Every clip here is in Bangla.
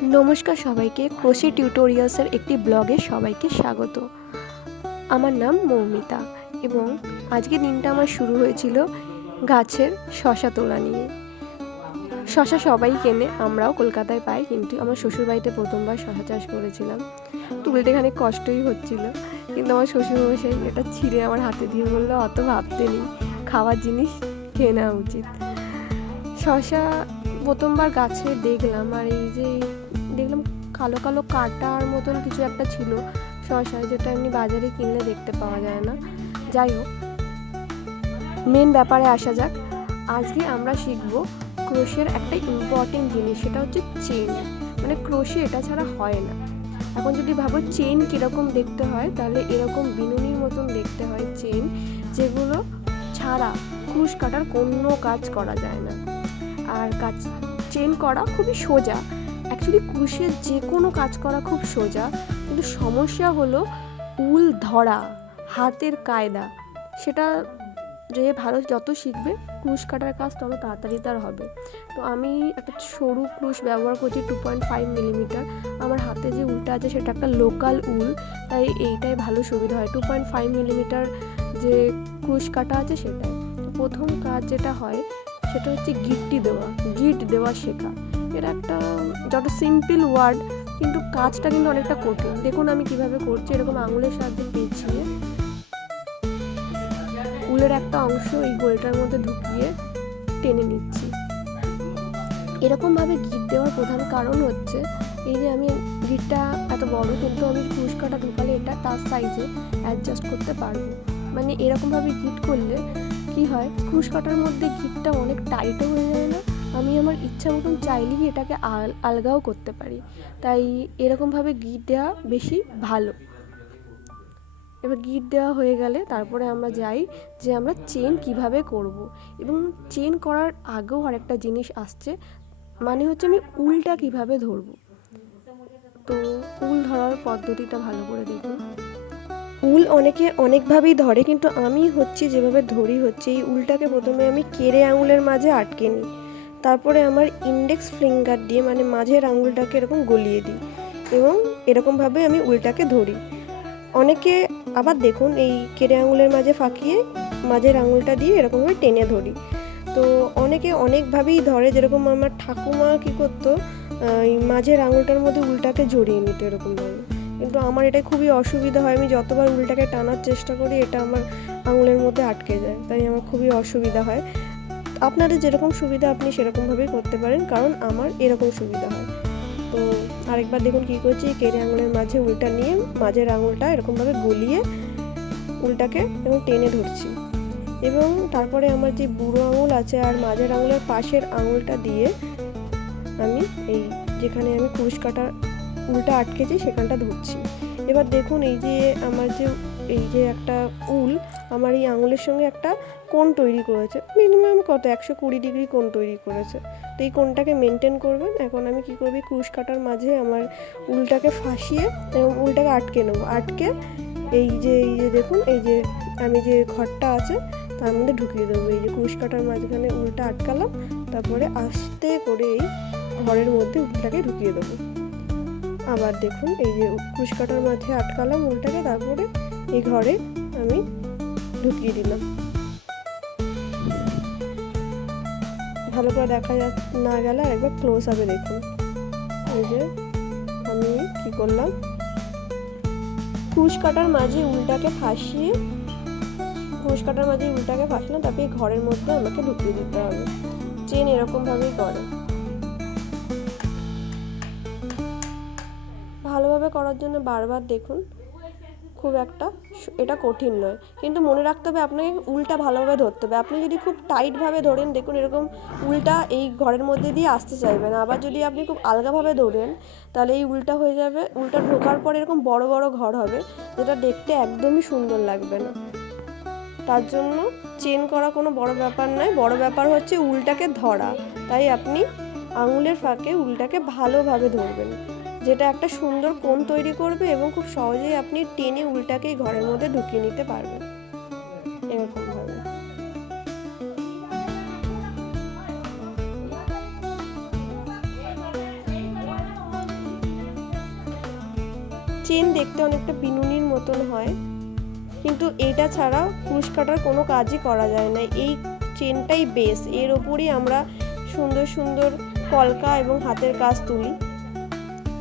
নমস্কার সবাইকে, ক্রোশে টিউটোরিয়ালসের একটি ব্লগে সবাইকে স্বাগত। আমার নাম মৌমিতা এবং আজকে দিনটা আমার শুরু হয়েছিল গাছের শশা তোলা নিয়ে। শশা সবাই কেনে, আমরাও কলকাতায় পাই, কিন্তু আমার শ্বশুরবাড়িতে প্রথমবার শশা চাষ করেছিলাম। তুলতে এখানে কষ্টই হচ্ছিল, কিন্তু আমার শ্বশুরমশাই এটা ছিঁড়ে আমার হাতে দিয়ে বললো, অত ভাবতে নেই, খাওয়ার জিনিস খেয়ে নেওয়া উচিত। শশা প্রথমবার গাছে দেখলাম, আর এই যে দেখলাম কালো কালো কাটার মতন কিছু একটা ছিল শশায়, যেটা এমনি বাজারে কিনলে দেখতে পাওয়া যায় না। যাই হোক, মেন ব্যাপারে আসা যাক। আজকে আমরা শিখব ক্রোশের একটা ইম্পর্টেন্ট জিনিস, সেটা হচ্ছে চেন। মানে ক্রোশে এটা ছাড়া হয় না। এখন যদি ভাবো চেন কীরকম দেখতে হয়, তাহলে এরকম বিনুনির মতন দেখতে হয় চেন, যেগুলো ছাড়া ক্রুশ কাটার কোনো কাজ করা যায় না। আর চেন করা খুবই সোজা। অ্যাকচুয়ালি ক্রুশের যে কোনো কাজ করা খুব সোজা, কিন্তু সমস্যা হলো উল ধরা, হাতের কায়দা। সেটা যে ভালো যত শিখবে ক্রুশ কাটার কাজ তত তাড়াতাড়ি তার হবে। তো আমি একটা সরু ক্রুশ ব্যবহার করছি 2.5 মিলিমিটার। আমার হাতে যে উলটা আছে সেটা একটা লোকাল উল, তাই এইটাই ভালো সুবিধা হয়। 2.5 মিলিমিটার যে ক্রুশ কাটা আছে সেটাই। প্রথম কাজ যেটা হয় সেটা হচ্ছে গিট দেওয়া শেখা। এটা একটা যত সিম্পল ওয়ার্ড, কিন্তু কাজটা কিন্তু অনেকটা কঠিন। দেখুন আমি কিভাবে করছি। এরকম আঙুলের সাহায্যে পেঁচিয়ে উলের একটা অংশ এই গোলটার মধ্যে ঢুকিয়ে টেনে নিচ্ছি। এরকমভাবে গিট দেওয়ার প্রধান কারণ হচ্ছে এই যে আমি গিটটা এত বড়, কিন্তু আমি ক্রুশ কাটা ঢোকালে এটা তার সাইজে অ্যাডজাস্ট করতে পারবো। মানে এরকমভাবে গিট করলে কি হয়, ক্রুশ কাটার মধ্যে গিটটা অনেক টাইটও হয়ে যায় না, আমি আমার ইচ্ছা মতন চাইলেই এটাকে আলগাও করতে পারি। তাই এরকমভাবে গিট দেওয়া বেশি ভালো। এবার গিট দেওয়া হয়ে গেলে তারপরে আমরা যাই যে আমরা চেন কিভাবে করব। এবং চেন করার আগেও আরেকটা জিনিস আসছে, মানে হচ্ছে আমি উলটা কিভাবে ধরবো। তো উল ধরার পদ্ধতিটা ভালো করে দেখুন। উল অনেকে অনেকভাবেই ধরে, কিন্তু আমি যেভাবে ধরি হচ্ছে এই উলটাকে প্রথমে আমি কেড়ে আঙুলের মাঝে আটকে নিই, তারপরে আমার ইন্ডেক্স ফিঙ্গার দিয়ে মানে মাঝের আঙুলটাকে এরকম গলিয়ে দিই এবং এরকমভাবে আমি উলটাকে ধরি। অনেকে আবার দেখুন এই কেড়ে আঙুলের মাঝে ফাঁকিয়ে মাঝের আঙুলটা দিয়ে এরকমভাবে টেনে ধরি। তো অনেকে অনেকভাবেই ধরে, যেরকম আমার ঠাকুমা কী করতো, এই মাঝের আঙুলটার মধ্যে উলটাকে জড়িয়ে নিত এরকমভাবে। কিন্তু আমার এটা খুবই অসুবিধা হয়, আমি যতবার উলটাকে টানার চেষ্টা করি এটা আমার আঙুলের মধ্যে আটকে যায়, তাই আমার খুবই অসুবিধা হয়। আপনাদের যেরকম সুবিধা আপনি সেরকমভাবেই করতে পারেন, কারণ আমার এরকম সুবিধা হয়। তো আরেকবার দেখুন কী করছি, কেড়ে আঙুলের মাঝে উলটা নিয়ে মাঝের আঙুলটা এরকমভাবে গলিয়ে উলটাকে এবং টেনে ধরছি। এবং তারপরে আমার যে বুড়ো আঙুল আছে আর মাঝের আঙুলের পাশের আঙুলটা দিয়ে আমি এই যেখানে আমি ক্রুশ কাটা উলটা আটকেছি সেখানটা ধরছি। এবার দেখুন এই যে আমার এই যে একটা উল আমার এই আঙুলের সঙ্গে একটা কোণ তৈরি করেছে, মিনিমাম কত 120 ডিগ্রি কোণ তৈরি করেছে। তো এই কোণটাকে মেনটেন করবেন। এখন আমি কী করবি, ক্রুশ কাটার মাঝে আমার উলটাকে ফাঁসিয়ে এবং উলটাকে আটকে নেবো। আটকে এই যে দেখুন এই যে আমি যে ঘরটা আছে তার মধ্যে ঢুকিয়ে দেবো। এই যে ক্রুশ কাটার মাঝখানে উলটা আটকালাম, তারপরে আস্তে করে এই ঘরের মধ্যে উলটাকে ঢুকিয়ে দেবো। আবার দেখুন এই যে ক্রুশ কাটার মাঝে আটকালাম উলটাকে, তারপরে এই ঘরে আমি ঢুকিয়ে দিলাম। ভালো করে দেখা না গেলে আরেকবার ক্লোজ আপে দেখুন। এই যে আমি কি করলাম, ক্রুশ কাটার মাঝে উলটাকে ফাঁসলাম, তারপরে এই ঘরের মধ্যে আমাকে ঢুকিয়ে দিতে হবে। চেন এরকমভাবেই করে। ভালোভাবে করার জন্য বারবার দেখুন, খুব একটা এটা কঠিন নয়, কিন্তু মনে রাখতে হবে আপনাকে উলটা ভালোভাবে ধরতে হবে। আপনি যদি খুব টাইটভাবে ধরেন, দেখুন এরকম উলটা এই ঘরের মধ্যে দিয়ে আসতে চাইবে না। আবার যদি আপনি খুব আলগাভাবে ধরেন, তাহলে এই উলটা হয়ে যাবে, উলটা ঢোকার পরে এরকম বড় বড় ঘর হবে, যেটা দেখতে একদমই সুন্দর লাগবে না। তার জন্য চেন করা কোনো বড় ব্যাপার নয়, বড় ব্যাপার হচ্ছে উলটাকে ধরা। তাই আপনি আঙুলের ফাঁকে উলটাকে ভালোভাবে ধরবেন, যেটা একটা সুন্দর কোণ তৈরি করবে এবং খুব সহজেই আপনি টেনে উলটাকে ঘরের মধ্যে ঢুকিয়ে নিতে পারবেন এরকমভাবে। চেন দেখতে অনেকটা বিনুনির মতন হয়, কিন্তু এটা ছাড়া ক্রুশ কাটার কোনো কাজই করা যায় না। এই চেনটাই বেস, এর ওপরই আমরা সুন্দর সুন্দর কলকা এবং হাতের কাজ তুলি।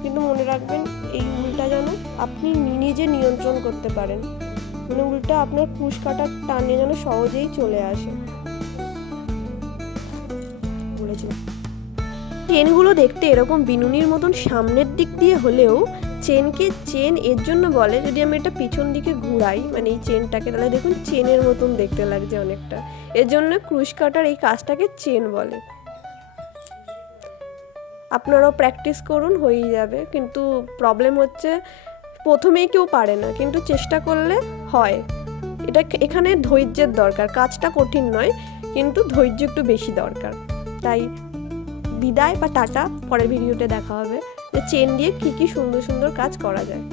কিন্তু মনে রাখবেন এই উলটা যেন আপনি নিজে নিয়ন্ত্রণ করতে পারেন, মানে উলটা আপনার ক্রুশ কাটার টানে যেন সহজেই চলে আসে। চেনগুলো দেখতে এরকম বিনুনির মতন সামনের দিক দিয়ে হলেও চেনকে চেন এর জন্য বলে, যদি আমি এটা পিছন দিকে ঘুরাই মানে এই চেনটাকে, তাহলে দেখুন চেনের মতন দেখতে লাগছে অনেকটা, এর জন্য ক্রুশ কাটার এই কাজটাকে চেন বলে। আপনারাও প্র্যাকটিস করুন, হয়েই যাবে। কিন্তু প্রবলেম হচ্ছে প্রথমেই কেউ পারে না, কিন্তু চেষ্টা করলে হয়। এখানে ধৈর্যের দরকার, কাজটা কঠিন নয় কিন্তু ধৈর্য একটু বেশি দরকার। তাই বিদায় বা টাটা, পরের ভিডিওতে দেখা হবে যে চেন দিয়ে কী কী সুন্দর সুন্দর কাজ করা যায়।